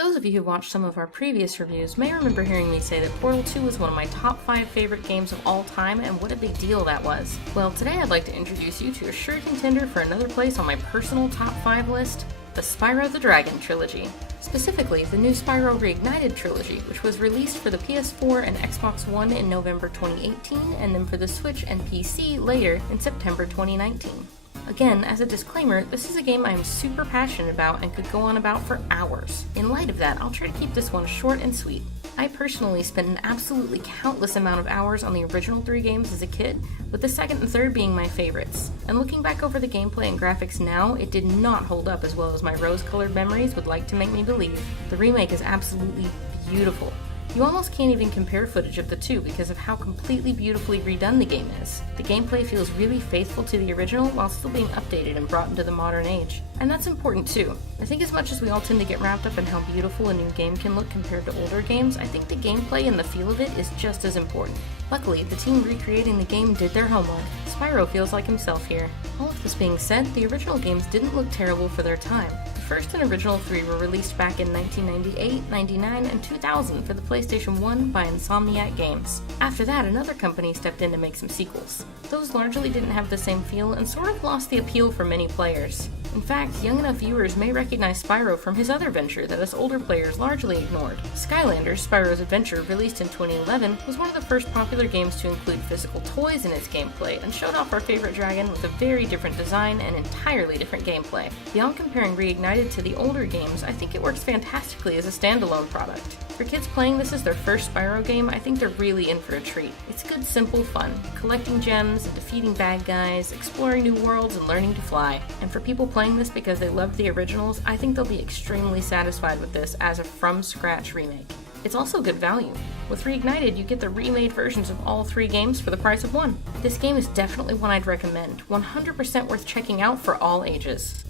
Those of you who watched some of our previous reviews may remember hearing me say that Portal 2 was one of my top 5 favorite games of all time, and what a big deal that was. Well, today I'd like to introduce you to a sure contender for another place on my personal top 5 list, the Spyro the Dragon Trilogy. Specifically, the new Spyro Reignited Trilogy, which was released for the PS4 and Xbox One in November 2018, and then for the Switch and PC later in September 2019. Again, as a disclaimer, this is a game I am super passionate about and could go on about for hours. In light of that, I'll try to keep this one short and sweet. I personally spent an absolutely countless amount of hours on the original 3 games as a kid, with the second and third being my favorites. And looking back over the gameplay and graphics now, it did not hold up as well as my rose-colored memories would like to make me believe. The remake is absolutely beautiful. You almost can't even compare footage of the two because of how completely beautifully redone the game is. The gameplay feels really faithful to the original while still being updated and brought into the modern age. And that's important too. I think as much as we all tend to get wrapped up in how beautiful a new game can look compared to older games, I think the gameplay and the feel of it is just as important. Luckily, the team recreating the game did their homework. Spyro feels like himself here. All of this being said, the original games didn't look terrible for their time. The first and original 3 were released back in 1998, 99, and 2000 for the PlayStation 1 by Insomniac Games. After that, another company stepped in to make some sequels. Those largely didn't have the same feel and sort of lost the appeal for many players. In fact, young enough viewers may recognize Spyro from his other venture that us older players largely ignored. Skylanders, Spyro's Adventure, released in 2011, was one of the first popular games to include physical toys in its gameplay and showed off our favorite dragon with a very different design and entirely different gameplay. Beyond comparing Reignited to the older games, I think it works fantastically as a standalone product. For kids playing this as their first Spyro game, I think they're really in for a treat. It's good, simple fun, collecting gems and defeating bad guys, exploring new worlds and learning to fly. And for people playing this because they loved the originals, I think they'll be extremely satisfied with this as a from-scratch remake. It's also good value. With Reignited, you get the remade versions of all 3 games for the price of one. This game is definitely one I'd recommend, 100% worth checking out for all ages.